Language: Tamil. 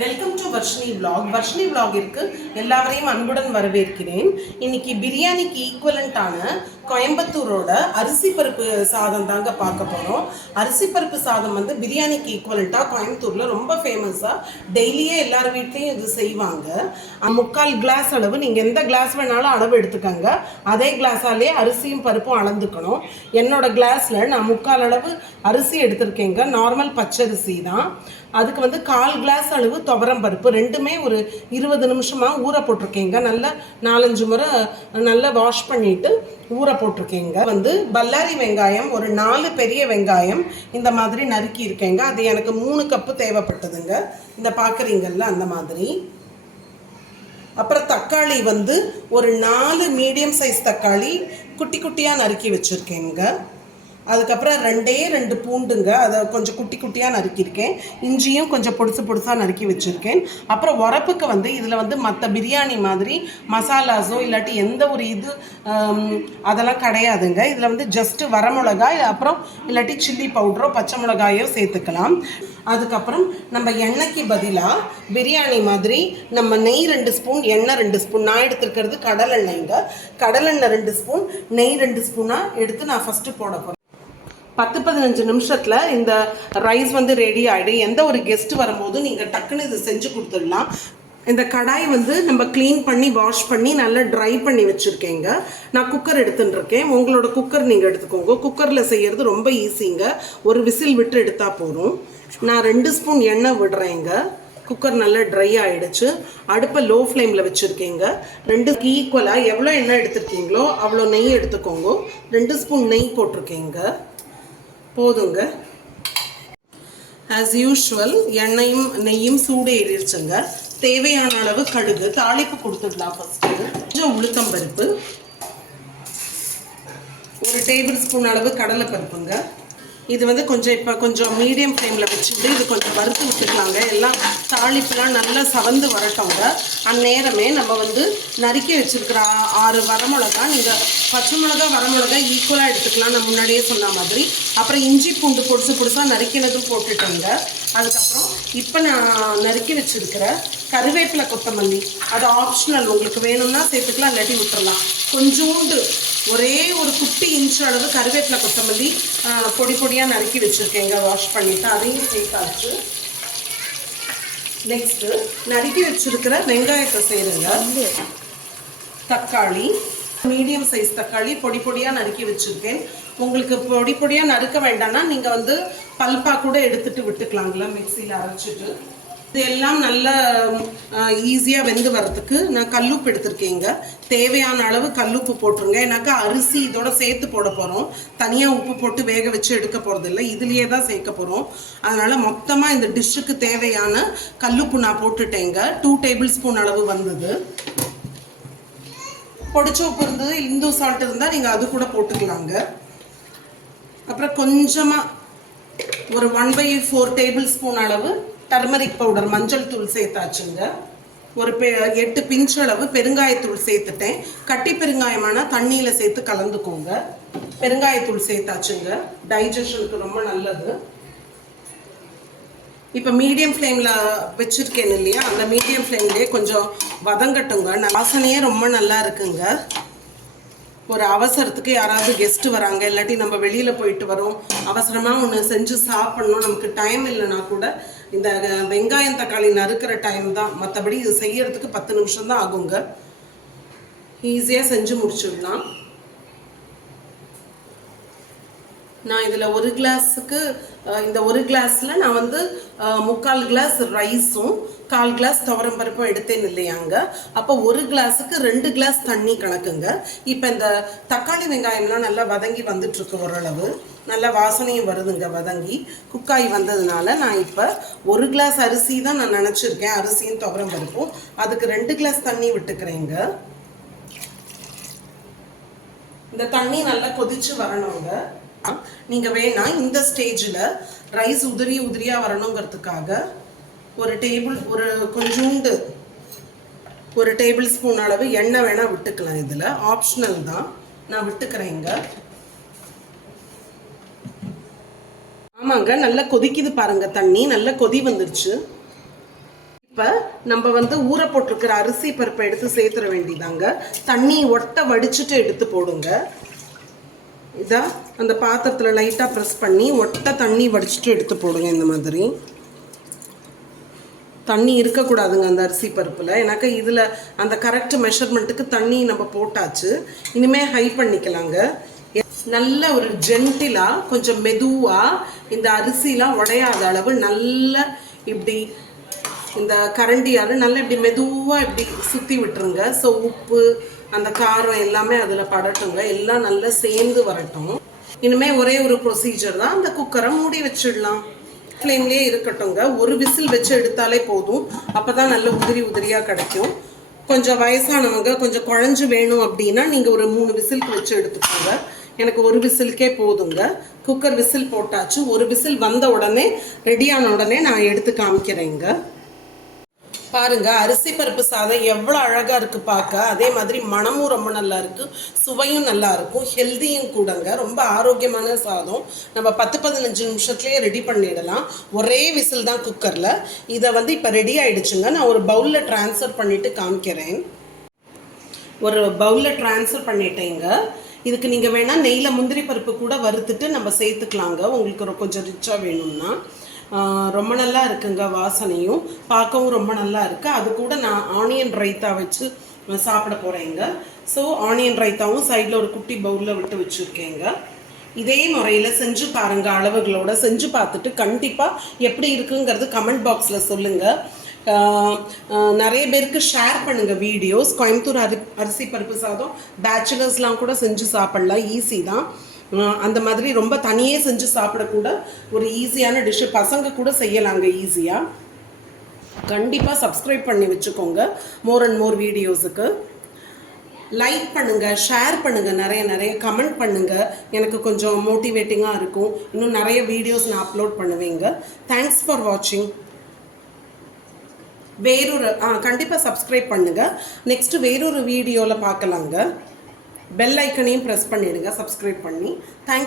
Welcome to Varshini vlog Varshini விலாகிற்கு எல்லாவரையும் அன்புடன் வரவேற்கிறேன். இன்னைக்கு பிரியாணிக்கு ஈக்குவலண்ட்டான கோயம்புத்தூரோட அரிசி பருப்பு சாதம் தாங்க பார்க்க போகிறோம் அரிசி பருப்பு சாதம் வந்து பிரியாணிக்கு ஈக்குவல்ட்டாக கோயம்புத்தூரில் ரொம்ப ஃபேமஸாக டெய்லியே எல்லார் வீட்லேயும் இது செய்வாங்க. முக்கால் கிளாஸ் அளவு. நீங்கள் எந்த கிளாஸ் வேணாலும் அளவு எடுத்துக்கோங்க. அதே கிளாஸாலே அரிசியும் பருப்பும் அளந்துக்கணும். என்னோட கிளாஸில் நான் முக்கால் அளவு அரிசி எடுத்திருக்கேங்க. நார்மல் பச்சரிசி தான். அதுக்கு வந்து கால் கிளாஸ் அளவு துவரம் பருப்பு. ரெண்டுமே ஒரு இருபது நிமிஷமாக ஊற போட்டிருக்கேங்க. நல்லா நாலஞ்சு முறை நல்லா வாஷ் பண்ணிவிட்டு ஊற போட்டிருக்கேங்க. வந்து பல்லாரி வெங்காயம் ஒரு நாலு பெரிய வெங்காயம் இந்த மாதிரி நறுக்கி இருக்கேங்க. அது எனக்கு மூணு கப்பு தேவைப்பட்டதுங்க. இந்த பார்க்குறீங்கல்ல அந்த மாதிரி. அப்புறம் தக்காளி வந்து ஒரு நாலு மீடியம் சைஸ் தக்காளி குட்டி குட்டியாக நறுக்கி வச்சுருக்கேங்க. அதுக்கப்புறம் ரெண்டே ரெண்டு பூண்டுங்க. அதை கொஞ்சம் குட்டி குட்டியாக நறுக்கியிருக்கேன். இஞ்சியும் கொஞ்சம் பொடுசு பொடுசாக நறுக்கி வச்சுருக்கேன். அப்புறம் உரப்புக்கு வந்து இதில் வந்து மற்ற பிரியாணி மாதிரி மசாலாஸோ இல்லாட்டி எந்த ஒரு இது அதெல்லாம் கிடையாதுங்க. இதில் வந்து ஜஸ்ட்டு வரமிளகாய் அப்புறம் இல்லாட்டி சில்லி பவுடரோ பச்சை மிளகாயோ சேர்த்துக்கலாம். அதுக்கப்புறம் நம்ம எண்ணெய்க்கு பதிலாக பிரியாணி மாதிரி நம்ம நெய் ரெண்டு ஸ்பூன் எண்ணெய் ரெண்டு ஸ்பூன். நான் எடுத்துருக்கிறது கடலெண்ணெய்ங்க. கடலெண்ணெய் ரெண்டு ஸ்பூன் நெய் ரெண்டு ஸ்பூனாக எடுத்து நான் ஃபஸ்ட்டு போட போகிறேன் பத்து பதினஞ்சு நிமிஷத்தில் இந்த ரைஸ் வந்து ரெடி ஆகிடும் எந்த ஒரு கெஸ்ட் வரும்போது நீங்கள் டக்குன்னு இது செஞ்சு கொடுத்துடலாம். இந்த கடாய் வந்து நம்ம க்ளீன் பண்ணி வாஷ் பண்ணி நல்லா ட்ரை பண்ணி வச்சுருக்கேங்க. நான் குக்கர் எடுத்துன்னு இருக்கேன் உங்களோட குக்கர் நீங்கள் எடுத்துக்கோங்க. குக்கரில் செய்யறது ரொம்ப ஈஸிங்க ஒரு விசில் விட்டு எடுத்தால் போதும். நான் ரெண்டு ஸ்பூன் எண்ணெய் விடுறேங்க. குக்கர் நல்லா ட்ரை ஆகிடுச்சு அடுப்பை லோ ஃப்ளேமில் வச்சுருக்கேங்க. ரெண்டு ஈக்குவலாக எவ்வளோ எண்ணெய் எடுத்துருக்கீங்களோ அவ்வளோ நெய் எடுத்துக்கோங்க. ரெண்டு ஸ்பூன் நெய் போட்டிருக்கேங்க. போதுங்க. ஆஸ் யூஷுவல் எண்ணெயும் நெய்யும் சூடு ஏறிடுச்சுங்க. தேவையான அளவு கடுகு தாளிப்பு கொடுத்துடலாம் ஃபஸ்ட்டு கொஞ்சம் உளுத்தம் பருப்பு. ஒரு டேபிள் ஸ்பூன் அளவு கடலை பருப்புங்க. இது வந்து கொஞ்சம் இப்போ கொஞ்சம் மீடியம் ஃப்ளேமில் வச்சுட்டு இது கொஞ்சம் வறுத்து விட்டுக்கலாங்க. எல்லாம் தாளிப்புலாம் நல்லா சவந்து வரட்டோங்க. அந்நேரமே நம்ம வந்து நறுக்கி வச்சுருக்கிற ஆறு வரமிளகா நீங்கள் பச்சை மிளகா வரமிளகா ஈக்குவலாக எடுத்துக்கலாம். நான் முன்னாடியே சொன்ன மாதிரி. அப்புறம் இஞ்சி பூண்டு பொடுசு பொடுசாக நறுக்கினதும் போட்டுட்டோங்க. அதுக்கப்புறம் இப்போ நான் நறுக்கி வச்சுருக்கிற கருவேப்பிலை கொத்தமல்லி. அது ஆப்ஷனல் உங்களுக்கு வேணும்னா சேர்த்துக்கலாம் இல்லாட்டி விட்டுறலாம். கொஞ்சோண்டு ஒரே ஒரு குட்டி இன்ச் அளவு கருவேப்பிலை கொத்தமல்லி பொடி பொடியாக நறுக்கி வச்சுருக்கேங்க வாஷ் பண்ணிவிட்டு அதையும் சேர்த்தாச்சு நெக்ஸ்ட்டு நறுக்கி வச்சிருக்கிற வெங்காயத்தை சேருங்க. தக்காளி மீடியம் சைஸ் தக்காளி பொடி பொடியாக நறுக்கி வச்சுருக்கேன். உங்களுக்கு பொடி பொடியாக நறுக்க வேண்டாம்னா நீங்கள் வந்து பல்பா கூட எடுத்துட்டு விட்டுக்கலாங்களா மிக்சியில் அரைச்சிட்டு. இது எல்லாம் நல்ல ஈஸியாக வெந்து வர்றதுக்கு நான் கல்லுப்பு எடுத்திருக்கேங்க தேவையான அளவு கல்லுப்பு போட்டுருங்க. ஏன்னாக்கா அரிசி இதோட சேர்த்து போட போகிறோம் தனியாக உப்பு போட்டு வேக வச்சு எடுக்க போகிறது இல்லை இதுலேயே தான் சேர்க்க போகிறோம் அதனால் மொத்தமாக இந்த டிஷ்ஷுக்கு தேவையான கல்லுப்பு நான் போட்டுட்டேங்க டூ டேபிள் ஸ்பூன் அளவு வந்தது. பொடிச்ச உப்பு இருந்தது இந்து சால்ட் இருந்தால் நீங்கள் அது கூட போட்டுக்கலாங்க. அப்புறம் கொஞ்சமாக ஒரு one by four tablespoon அளவு டர்மரிக் பவுடர் மஞ்சள் தூள் சேர்த்தாச்சுங்க. ஒரு பெ எட்டு பிஞ்ச் அளவு பெருங்காயத்தூள் சேர்த்துட்டேன். கட்டி பெருங்காயமான தண்ணியில் சேர்த்து கலந்துக்கோங்க. பெருங்காயத்தூள் சேர்த்தாச்சுங்க. டைஜஷனுக்கு ரொம்ப நல்லது. இப்போ மீடியம் ஃப்ளேமில் வச்சுருக்கேன் இல்லையா? அந்த மீடியம் ஃப்ளேம்லேயே கொஞ்சம் வதங்கட்டுங்க வாசனையே ரொம்ப நல்லா இருக்குங்க. ஒரு அவசரத்துக்கு யாராவது கெஸ்ட்டு வராங்க இல்லாட்டி நம்ம வெளியில் போயிட்டு வரோம் அவசரமாக ஒன்று செஞ்சு சாப்பிட்ணும் நமக்கு டைம் இல்லைனா கூட இந்த வெங்காயம் தக்காளி நறுக்கிற டைம் தான். மற்றபடி இது செய்யறதுக்கு பத்து நிமிஷம் தான் ஆகுங்க. ஈஸியாக செஞ்சு முடிச்சிடலாம். நான் இதில் ஒரு கிளாஸுக்கு இந்த ஒரு கிளாஸில் நான் வந்து முக்கால் கிளாஸ் ரைஸும் கால் கிளாஸ் துவரம் பருப்பும் எடுத்தேன் இல்லையாங்க. அப்போ ஒரு கிளாஸுக்கு ரெண்டு கிளாஸ் தண்ணி கணக்குங்க. இப்போ இந்த தக்காளி வெங்காயம்லாம் நல்லா வதங்கி வந்துட்டுருக்கு ஓரளவு. நல்லா வாசனையும் வருதுங்க வதங்கி. குக்காய் வந்ததுனால நான் இப்போ ஒரு கிளாஸ் அரிசி தான் நான் நினச்சிருக்கேன். அரிசியும் துவரம் பருப்பும். அதுக்கு ரெண்டு கிளாஸ் தண்ணி விட்டுக்கிறேங்க. இந்த தண்ணி நல்லா கொதிச்சு வரணுங்க. நீங்கள் வேணால் இந்த ஸ்டேஜில் ரைஸ் உதிரி உதிரியா வரணுங்கிறதுக்காக ஒரு டேபிள் ஒரு கொஞ்சோண்டு ஒரு டேபிள் ஸ்பூன் அளவு எண்ணெய் வேணால் விட்டுக்கலாம் இதில். ஆப்ஷனல் தான். நான் விட்டுக்கிறேங்க ஆமாங்க நல்லா கொதிக்குது பாருங்க தண்ணி. நல்லா கொதி வந்துருச்சு. இப்போ நம்ம வந்து ஊற போட்டிருக்கிற அரிசி பருப்பை எடுத்து சேர்த்துற வேண்டியதாங்க. தண்ணி ஒட்ட வடிச்சிட்டு எடுத்து போடுங்க. இதான் அந்த பாத்திரத்தில் லைட்டாக ப்ரெஸ் பண்ணி ஒட்ட தண்ணி வடிச்சிட்டு எடுத்து போடுங்க இந்த மாதிரி. தண்ணி இருக்கக்கூடாதுங்க அந்த அரிசி பருப்பில். எனக்கு இதில் அந்த கரெக்ட் மெஷர்மெண்ட்டுக்கு தண்ணி நம்ம போட்டாச்சு. இனிமேல் ஹை பண்ணிக்கலாங்க. நல்ல ஒரு ஜென்டிலாக கொஞ்சம் மெதுவாக இந்த அரிசிலாம் உடையாத அளவு நல்ல இப்படி இந்த கரண்டியால் நல்லா இப்படி மெதுவாக இப்படி சுற்றி விட்டுருங்க. ஸோ உப்பு அந்த காரம் எல்லாமே அதில் படட்டுங்க. எல்லாம் நல்லா சேர்ந்து வரட்டும். இனிமேல் ஒரே ஒரு ப்ரொசீஜர் தான். அந்த குக்கரை மூடி வச்சிடலாம். ஃப்ளேம்லேயே இருக்கட்டுங்க ஒரு விசில் வச்சு எடுத்தாலே போதும். அப்போ தான் நல்ல உதிரி உதிரியாக கிடைக்கும். கொஞ்சம் வயசானவங்க கொஞ்சம் குழஞ்சு வேணும் அப்படின்னா நீங்கள் ஒரு மூணு விசிலுக்கு வச்சு எடுத்துக்கோங்க. எனக்கு ஒரு விசிலுக்கே போதுங்க. குக்கர் விசில் போட்டாச்சு. ஒரு விசில் வந்த உடனே ரெடியான உடனே நான் எடுத்து காமிக்கிறேங்க. பாருங்க அரிசி பருப்பு சாதம் எவ்வளோ அழகாக இருக்குது பார்க்க அதே மாதிரி மனமும் ரொம்ப நல்லா இருக்குது சுவையும் நல்லா இருக்கும் ஹெல்தியும் கூடங்க. ரொம்ப ஆரோக்கியமான சாதம். நம்ம பத்து பதினஞ்சு நிமிஷத்துலேயே ரெடி பண்ணிடலாம். ஒரே விசில் தான் குக்கரில் இதை வந்து இப்போ ரெடி ஆகிடுச்சுங்க நான் ஒரு பவுலில் ட்ரான்ஸ்ஃபர் பண்ணிவிட்டு காமிக்கிறேன். ஒரு பவுலில் ட்ரான்ஸ்ஃபர் பண்ணிட்டேங்க. இதுக்கு நீங்கள் வேணால் நெய்யில் முந்திரி பருப்பு கூட வறுத்துட்டு நம்ம சேர்த்துக்கலாங்க. உங்களுக்கு கொஞ்சம் ரிச்சாக வேணும்னா. ரொம்ப நல்லா இருக்குங்க வாசனையும். பார்க்கவும் ரொம்ப நல்லா இருக்குது அது கூட நான் ஆனியன் ரைத்தா வச்சு சாப்பிட போகிறேங்க ஸோ ஆனியன் ரைத்தாவும் சைடில் ஒரு குட்டி பவுலில் விட்டு வச்சுருக்கேங்க. இதே முறையில் செஞ்சு பாருங்கள் அளவுகளோட. செஞ்சு பார்த்துட்டு கண்டிப்பாக எப்படி இருக்குங்கிறது கமெண்ட் பாக்ஸில் சொல்லுங்கள் நிறைய பேருக்கு ஷேர் பண்ணுங்கள் வீடியோஸ் கோயம்புத்தூர் அரி அரிசி பருப்பு சாதம் பேச்சுலர்ஸ்லாம் கூட செஞ்சு சாப்பிட்லாம். ஈஸி தான். அந்த மாதிரி ரொம்ப தனியே செஞ்சு சாப்பிடக்கூட ஒரு ஈஸியான டிஷ்ஷு பசங்க கூட செய்யலாங்க ஈஸியாக கண்டிப்பாக சப்ஸ்கிரைப் பண்ணி வச்சுக்கோங்க. மோர் அண்ட் மோர் வீடியோஸுக்கு லைக் பண்ணுங்கள் ஷேர் பண்ணுங்கள் நிறைய நிறைய கமெண்ட் பண்ணுங்கள் எனக்கு கொஞ்சம் மோட்டிவேட்டிங்காக இருக்கும். இன்னும் நிறைய வீடியோஸ் நான் அப்லோட் பண்ணுவேங்க. தேங்க்ஸ் ஃபார் வாட்சிங் வேறொரு ஆ கண்டிப்பாக சப்ஸ்கிரைப் பண்ணுங்கள் நெக்ஸ்ட்டு வேறொரு வீடியோவில் பார்க்கலாங்க. பெல் ஐக்கனையும் ப்ரெஸ் பண்ணிடுங்க சப்ஸ்கிரைப் பண்ணி. தேங்க்ஸ்